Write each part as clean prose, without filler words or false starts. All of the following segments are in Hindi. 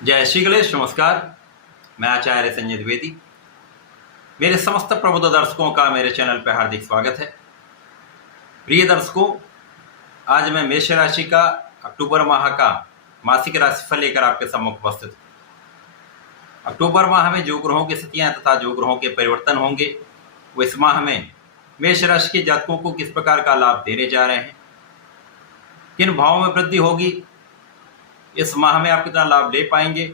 जय श्री गणेश। नमस्कार। मैं आचार्य संजय द्विवेदी। मेरे समस्त प्रबुद्ध दर्शकों का मेरे चैनल पर हार्दिक स्वागत है। प्रिय दर्शकों, आज मैं मेष राशि का अक्टूबर माह का मासिक राशिफल लेकर आपके सम्मुख उपस्थित हूं। अक्टूबर माह में जो ग्रहों की स्थितियां तथा जो ग्रहों के परिवर्तन होंगे वो इस माह में मेष राशि के जातकों को किस प्रकार का लाभ देने जा रहे हैं, किन भावों में वृद्धि होगी, इस माह में आप कितना लाभ ले पाएंगे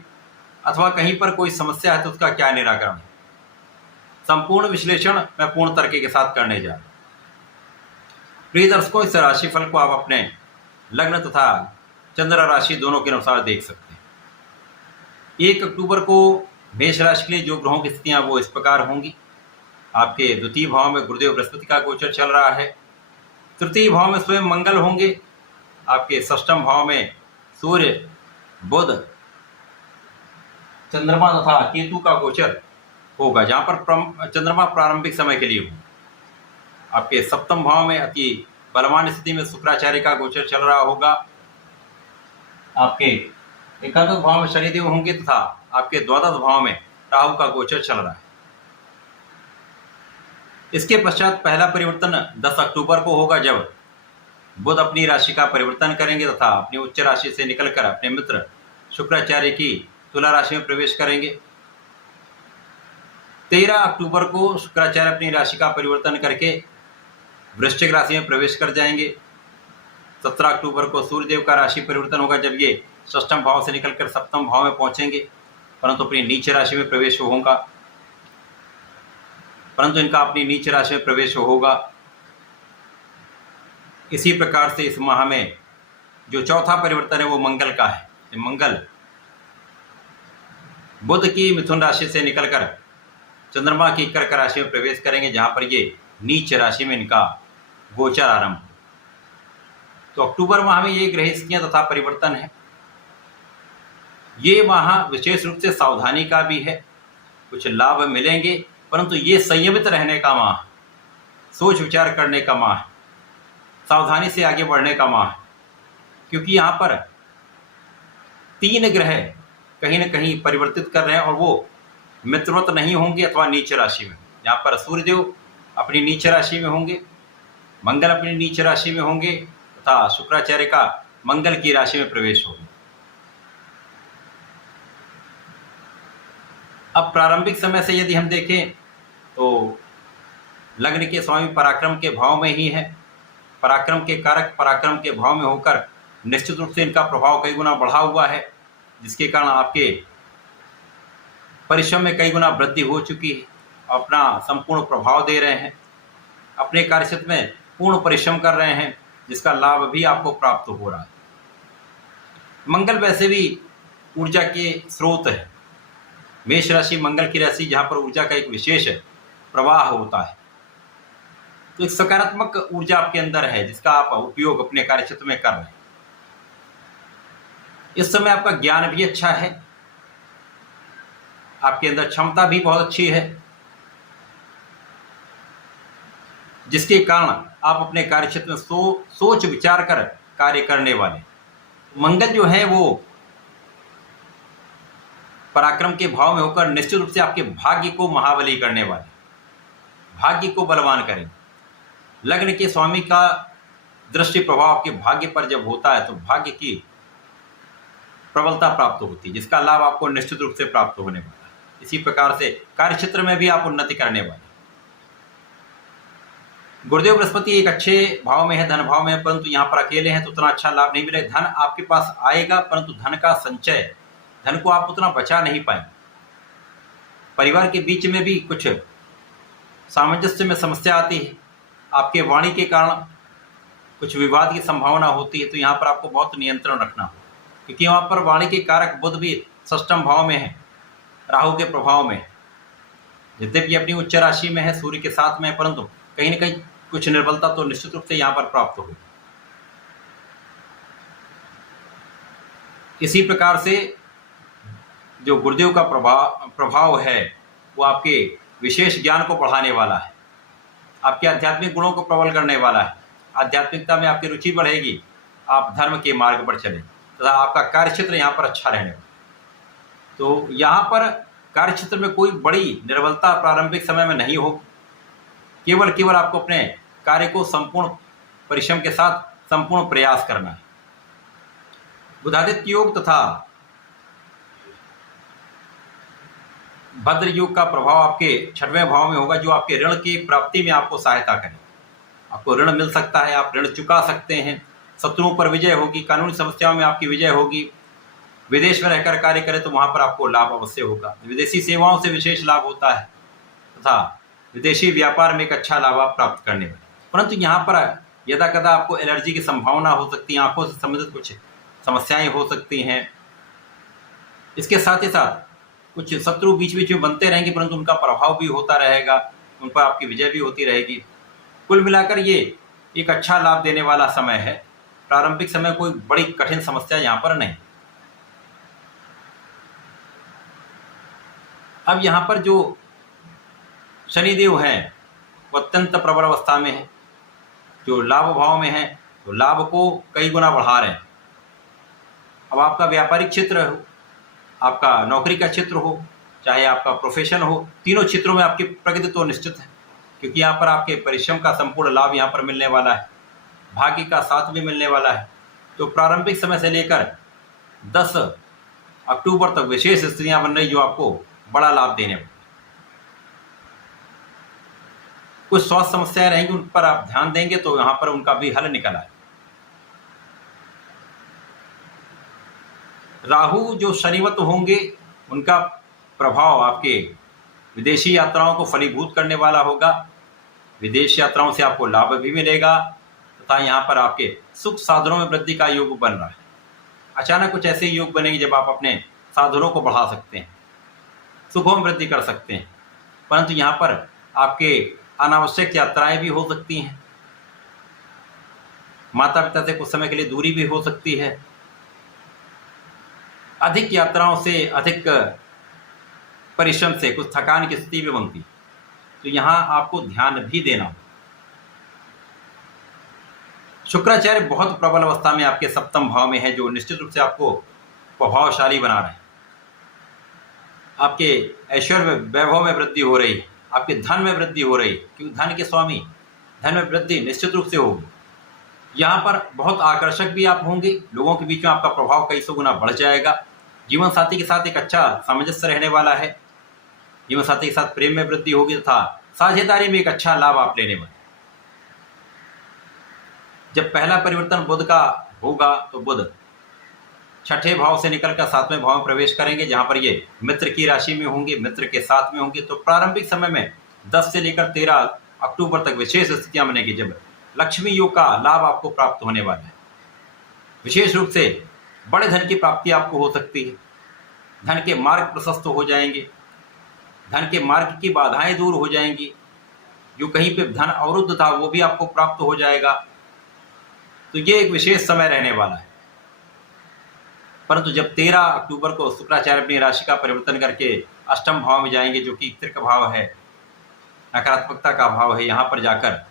अथवा कहीं पर कोई समस्या है तो उसका क्या निराकरण है, संपूर्ण विश्लेषण मैं पूर्ण तर्क के साथ करने जा रहा हूं। प्रिय दर्शकों, इस राशिफल को आप अपने लग्न तथा चंद्र राशि दोनों के अनुसार देख सकते हैं। 1 अक्टूबर को मेष राशि के लिए जो ग्रहों की स्थितियां वो इस प्रकार होंगी। आपके द्वितीय भाव में गुरुदेव बृहस्पति का गोचर चल रहा है। तृतीय भाव में स्वयं मंगल होंगे। आपके षष्ठम भाव में सूर्य, बुध, चंद्रमा तथा केतु का गोचर होगा, जहां पर चंद्रमा प्रारंभिक समय के लिए हो। आपके सप्तम भाव में अति बलवान स्थिति में शुक्राचार्य का गोचर चल रहा होगा। आपके एकादश भाव में शनिदेव होंगे तथा आपके द्वादश भाव में राहु का गोचर चल रहा है। इसके पश्चात पहला परिवर्तन 10 अक्टूबर को होगा, जब बुध अपनी राशि का परिवर्तन करेंगे तथा अपनी उच्च राशि से निकलकर अपने मित्र शुक्राचार्य की तुला राशि में प्रवेश करेंगे। 13 अक्टूबर को शुक्राचार्य अपनी राशि का परिवर्तन करके वृश्चिक राशि में प्रवेश कर जाएंगे। 17 अक्टूबर को सूर्यदेव का राशि परिवर्तन होगा, जब ये षष्ठम भाव से निकलकर सप्तम भाव में पहुंचेंगे, परंतु अपनी नीच राशि में प्रवेश होगा। इसी प्रकार से इस माह में जो चौथा परिवर्तन है वो मंगल का है। मंगल बुध की मिथुन राशि से निकलकर चंद्रमा की कर्क राशि में प्रवेश करेंगे, जहां पर ये नीच राशि में इनका गोचर आरंभ। तो अक्टूबर माह में ये ग्रह स्थितियां तथा परिवर्तन है। ये माह विशेष रूप से सावधानी का भी है। कुछ लाभ मिलेंगे, परंतु ये संयमित रहने का माह, सोच विचार करने का माह, सावधानी से आगे बढ़ने का माह, क्योंकि यहाँ पर 3 ग्रह कहीं न कहीं परिवर्तित कर रहे हैं और वो मित्रवत नहीं होंगे अथवा नीच राशि में। यहाँ पर सूर्यदेव अपनी नीच राशि में होंगे, मंगल अपनी नीच राशि में होंगे तथा शुक्राचार्य का मंगल की राशि में प्रवेश होगा। अब प्रारंभिक समय से यदि हम देखें तो लग्न के स्वामी पराक्रम के भाव में ही है। पराक्रम के कारक पराक्रम के भाव में होकर निश्चित रूप से इनका प्रभाव कई गुना बढ़ा हुआ है, जिसके कारण आपके परिश्रम में कई गुना वृद्धि हो चुकी है। अपना संपूर्ण प्रभाव दे रहे हैं, अपने कार्यक्षेत्र में पूर्ण परिश्रम कर रहे हैं, जिसका लाभ भी आपको प्राप्त हो रहा है। मंगल वैसे भी ऊर्जा के स्रोत है। मेष राशि मंगल की राशि, जहाँ पर ऊर्जा का एक विशेष प्रवाह होता है। तो एक सकारात्मक ऊर्जा आपके अंदर है, जिसका आप उपयोग अपने कार्यक्षेत्र में कर रहे हैं। इस समय आपका ज्ञान भी अच्छा है, आपके अंदर क्षमता भी बहुत अच्छी है, जिसके कारण आप अपने कार्यक्षेत्र में सोच विचार कर कार्य करने वाले। मंगल जो है वो पराक्रम के भाव में होकर निश्चित रूप से आपके भाग्य को महाबली करने वाले, भाग्य को बलवान करेंगे। लग्न के स्वामी का दृष्टि प्रभाव आपके भाग्य पर जब होता है तो भाग्य की प्रबलता प्राप्त होती है, जिसका लाभ आपको निश्चित रूप से प्राप्त होने वाला है। इसी प्रकार से कार्यक्षेत्र में भी आप उन्नति करने वाले। गुरुदेव बृहस्पति एक अच्छे भाव में है, धन भाव में है, परंतु यहाँ पर अकेले हैं तो उतना अच्छा लाभ नहीं मिलेगा। धन आपके पास आएगा, परंतु धन का संचय, धन को आप उतना बचा नहीं पाएंगे। परिवार के बीच में भी कुछ सामंजस्य में समस्या आती है। आपके वाणी के कारण कुछ विवाद की संभावना होती है, तो यहाँ पर आपको बहुत नियंत्रण रखना होगा, क्योंकि वहाँ पर वाणी के कारक बुध भी षष्ठम भाव में है, राहु के प्रभाव में। यद्यपि अपनी उच्च राशि में है, सूर्य के साथ में है, परंतु कहीं न कहीं कुछ निर्बलता तो निश्चित रूप से यहाँ पर प्राप्त होगी। इसी प्रकार से जो गुरुदेव का प्रभाव है वो आपके विशेष ज्ञान को बढ़ाने वाला है, आपके आध्यात्मिक गुणों को प्रबल करने वाला है। आध्यात्मिकता में आपकी रुचि बढ़ेगी, आप धर्म के मार्ग पर चलें तथा आपका कार्यक्षेत्र यहाँ पर अच्छा रहने वाला। तो यहाँ पर कार्यक्षेत्र में कोई बड़ी निर्बलता प्रारंभिक समय में नहीं होगी। केवल आपको अपने कार्य को संपूर्ण परिश्रम के साथ संपूर्ण प्रयास करना है। बुधादित्य योग तथा भद्र योग का प्रभाव आपके 6वें भाव में होगा, जो आपके ऋण की प्राप्ति में आपको सहायता करे। आपको ऋण मिल सकता है, आप ऋण चुका सकते हैं, शत्रुओं पर विजय होगी, कानूनी समस्याओं में आपकी विजय होगी। विदेश में रहकर कार्य करें तो वहां पर आपको लाभ अवश्य होगा। विदेशी सेवाओं से विशेष लाभ होता है तथा विदेशी व्यापार में एक अच्छा लाभ आप प्राप्त करने में। परंतु यहाँ पर यदा कदा आपको एलर्जी की संभावना हो सकती है, आंखों से संबंधित कुछ समस्याएं हो सकती हैं। इसके साथ ही साथ कुछ शत्रु बीच बीच में बनते रहेंगे, परंतु उनका प्रभाव भी होता रहेगा, उन पर आपकी विजय भी होती रहेगी। कुल मिलाकर ये एक अच्छा लाभ देने वाला समय है। प्रारंभिक समय कोई बड़ी कठिन समस्या यहाँ पर नहीं। अब यहाँ पर जो शनिदेव हैं वो अत्यंत प्रबल अवस्था में है, जो लाभ भाव में है, तो लाभ को कई गुना बढ़ा रहे हैं। अब आपका व्यापारिक क्षेत्र हो, आपका नौकरी का क्षेत्र हो, चाहे आपका प्रोफेशन हो, तीनों क्षेत्रों में आपकी प्रगति तो निश्चित है, क्योंकि यहाँ पर आपके परिश्रम का संपूर्ण लाभ यहाँ पर मिलने वाला है, भाग्य का साथ भी मिलने वाला है। तो प्रारंभिक समय से लेकर 10 अक्टूबर तक विशेष स्थितियां बन रही जो आपको बड़ा लाभ देने वाली। कुछ स्वास्थ्य समस्याएं रहेंगी, उन पर आप ध्यान देंगे तो यहाँ पर उनका भी हल निकल आए। राहु जो शनिवत होंगे, उनका प्रभाव आपके विदेशी यात्राओं को फलीभूत करने वाला होगा। विदेश यात्राओं से आपको लाभ भी मिलेगा तथा यहाँ पर आपके सुख साधनों में वृद्धि का योग बन रहा है। अचानक कुछ ऐसे योग बनेंगे जब आप अपने साधनों को बढ़ा सकते हैं, सुखों में वृद्धि कर सकते हैं। परंतु यहाँ पर आपके अनावश्यक यात्राएं भी हो सकती हैं, माता पिता से कुछ समय के लिए दूरी भी हो सकती है, अधिक यात्राओं से, अधिक परिश्रम से कुछ थकान की स्थिति भी बनती है। तो यहाँ आपको ध्यान भी देना। शुक्राचार्य बहुत प्रबल अवस्था में आपके 7वें भाव में है, जो निश्चित रूप से आपको प्रभावशाली बना रहे हैं। आपके ऐश्वर्य वैभव में वृद्धि हो रही है, आपके धन में वृद्धि हो रही है, क्योंकि धन के स्वामी, धन में वृद्धि निश्चित रूप से होगी। यहाँ पर बहुत आकर्षक भी आप होंगे, लोगों के बीच में आपका प्रभाव कई सौ गुना बढ़ जाएगा। जीवन साथी के साथ एक अच्छा सामंजस्य रहने वाला है, जीवन साथी के साथ प्रेम में वृद्धि होगी तथा साझेदारी में एक अच्छा लाभ आप लेने वाले। जब पहला परिवर्तन बुध का होगा तो बुध 6ठे भाव से निकलकर 7वें भाव में प्रवेश करेंगे, जहां पर ये मित्र की राशि में होंगे, मित्र के साथ में होंगे। तो प्रारंभिक समय में 10 से लेकर 13 अक्टूबर तक विशेष स्थितियां बनेगी, जब लक्ष्मी योग का लाभ आपको प्राप्त होने वाला है। विशेष रूप से बड़े धन की प्राप्ति आपको हो सकती है, धन के मार्ग प्रशस्त हो जाएंगे, धन के मार्ग की बाधाएं दूर हो जाएंगी, जो कहीं पे धन अवरुद्ध था वो भी आपको प्राप्त हो जाएगा। तो ये एक विशेष समय रहने वाला है। परंतु जब 13 अक्टूबर को शुक्राचार्य अपनी राशि का परिवर्तन करके 8वें भाव में जाएंगे, जो कि त्रिक भाव है, नकारात्मकता का भाव है, यहाँ पर जाकर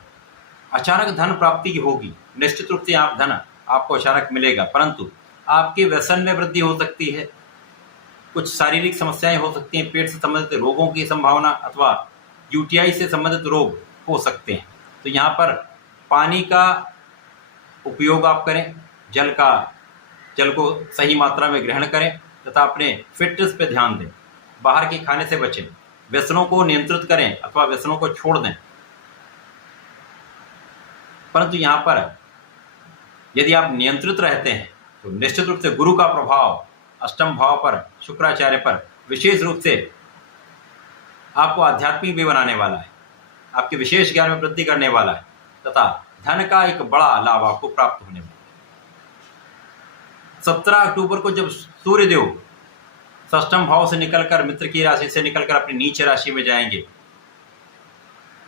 अचानक धन प्राप्ति होगी। निश्चित रूप से आप धन आपको अचानक मिलेगा, परंतु आपके व्यसन में वृद्धि हो सकती है, कुछ शारीरिक समस्याएं हो सकती हैं, पेट से संबंधित रोगों की संभावना अथवा यूटीआई से संबंधित रोग हो सकते हैं। तो यहाँ पर पानी का उपयोग आप करें, जल को सही मात्रा में ग्रहण करें तथा अपने फिटनेस पे ध्यान दें, बाहर के खाने से बचें, व्यसनों को नियंत्रित करें अथवा व्यसनों को छोड़ दें। परंतु यहाँ पर यदि आप नियंत्रित रहते हैं तो निश्चित रूप से गुरु का प्रभाव 8वें भाव पर, शुक्राचार्य पर विशेष रूप से आपको आध्यात्मिक भी बनाने वाला है, आपके विशेष ज्ञान में वृद्धि करने वाला है तथा धन का एक बड़ा लाभ आपको प्राप्त होने वाला है। 17 अक्टूबर को जब सूर्यदेव 6वें भाव से निकलकर, मित्र की राशि से निकलकर अपनी नीच राशि में जाएंगे,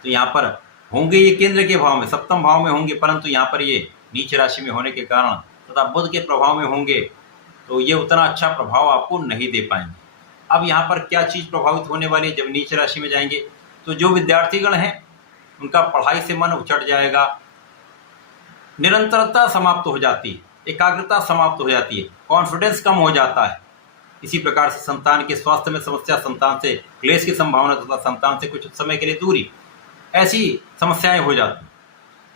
तो यहाँ पर होंगे ये केंद्र के भाव में, 7वें भाव में होंगे, परंतु यहाँ पर ये नीच राशि में होने के कारण तथा बुध के प्रभाव में होंगे, तो ये उतना अच्छा प्रभाव आपको नहीं दे पाएंगे। अब यहाँ पर क्या चीज़ प्रभावित होने वाली है जब नीच राशि में जाएंगे? तो जो विद्यार्थीगण हैं उनका पढ़ाई से मन उचट जाएगा, निरंतरता समाप्त हो जाती है, एकाग्रता समाप्त हो जाती है, कॉन्फिडेंस कम हो जाता है, इसी प्रकार से संतान के स्वास्थ्य में समस्या, संतान से क्लेश की संभावना तथा संतान से कुछ समय के लिए दूरी, ऐसी समस्याएं हो जाती।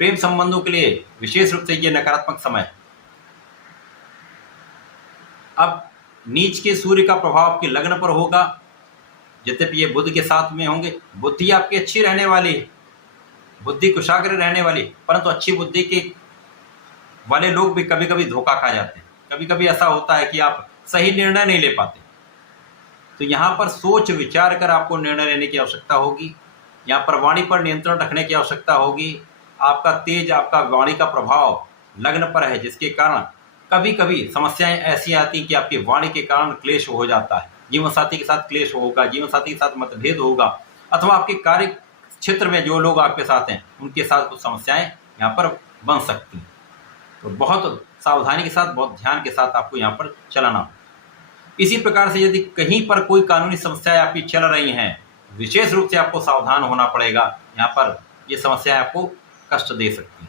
प्रेम संबंधों के लिए विशेष रूप से ये नकारात्मक समय है। अब नीच के सूर्य का प्रभाव आपके लग्न पर होगा, यद्यपि ये बुध के साथ में होंगे। बुद्धि आपकी अच्छी रहने वाली है, बुद्धि कुशाग्र रहने वाली, परंतु अच्छी बुद्धि के वाले लोग भी कभी कभी धोखा खा जाते हैं। कभी कभी ऐसा होता है कि आप सही निर्णय नहीं ले पाते। तो यहाँ पर सोच विचार कर आपको निर्णय लेने की आवश्यकता होगी। यहाँ पर वाणी पर नियंत्रण रखने की आवश्यकता होगी। आपका वाणी का प्रभाव लग्न पर है, जिसके कारण कभी कभी समस्याएं ऐसी आती कि आपकी वाणी के कारण क्लेश हो जाता है। जीवन साथी के साथ क्लेश होगा, जीवन साथी के साथ मतभेद होगा, अथवा आपके कार्य क्षेत्र में जो लोग आपके साथ हैं उनके साथ कुछ समस्याएं यहाँ पर बन सकती हैं। तो बहुत सावधानी के साथ, बहुत ध्यान के साथ आपको यहाँ पर चलाना। इसी प्रकार से यदि कहीं पर कोई कानूनी समस्याएं आपकी चल रही हैं, विशेष रूप से आपको सावधान होना पड़ेगा। यहाँ पर ये समस्याएं आपको कष्ट दे सकती हैं।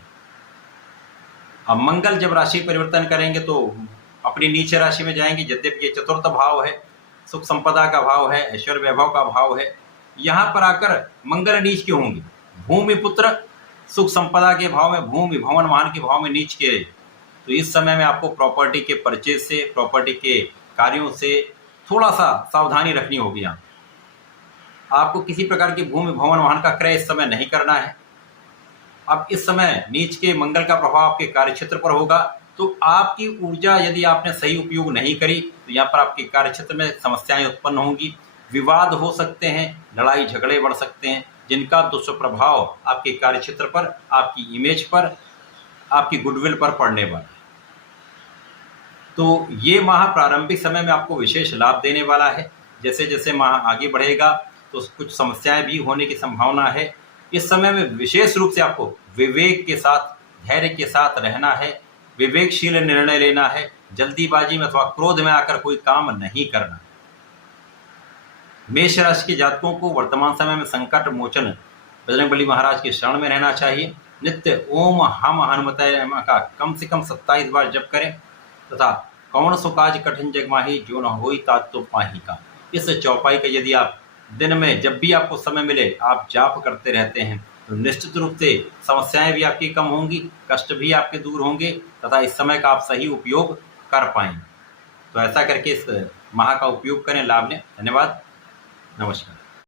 अब मंगल जब राशि परिवर्तन करेंगे तो अपनी नीचे राशि में जाएंगे, यद्यपि ये चतुर्थ भाव है, सुख संपदा का भाव है, ऐश्वर्य वैभव का भाव है। यहाँ पर आकर मंगल नीच क्यों होंगे? भूमि पुत्र सुख संपदा के भाव में, भूमि भवन वाहन के भाव में नीच के। तो इस समय में आपको प्रॉपर्टी के परचेज से, प्रॉपर्टी के कार्यों से थोड़ा सा सावधानी रखनी होगी। यहाँ आपको किसी प्रकार की भूमि भवन वाहन का क्रय इस समय नहीं करना है। अब इस समय नीच के मंगल का प्रभाव आपके कार्यक्षेत्र पर होगा, तो आपकी ऊर्जा यदि आपने सही उपयोग नहीं करी तो यहाँ पर आपके कार्यक्षेत्र में समस्याएं उत्पन्न होंगी, विवाद हो सकते हैं, लड़ाई झगड़े बढ़ सकते हैं, जिनका दुष्प्रभाव आपके कार्यक्षेत्र पर, आपकी इमेज पर, आपकी गुडविल पर पड़ने वाला है। तो ये माह प्रारंभिक समय में आपको विशेष लाभ देने वाला है। जैसे जैसे माह आगे बढ़ेगा तो कुछ समस्याएं भी होने की संभावना है। इस समय में विशेष रूप से आपको विवेक के साथ, धैर्य के साथ रहना है, विवेकशील निर्णय लेना है, जल्दीबाजी में अथवा क्रोध में आकर कोई काम नहीं करना। मेष राशि के जातकों को वर्तमान समय में संकट मोचन बजरंगबली महाराज के शरण में रहना चाहिए। नित्य ओम हम हनुमते नमः का कम से कम 27 बार जप करें तथा कौन सो काज कठिन जग माही जो न होई तात तो पाही का, इस चौपाई का यदि आप दिन में जब भी आपको समय मिले आप जाप करते रहते हैं तो निश्चित रूप से समस्याएं भी आपकी कम होंगी, कष्ट भी आपके दूर होंगे तथा इस समय का आप सही उपयोग कर पाएंगे। तो ऐसा करके इस माह का उपयोग करें, लाभ लें। धन्यवाद, नमस्कार।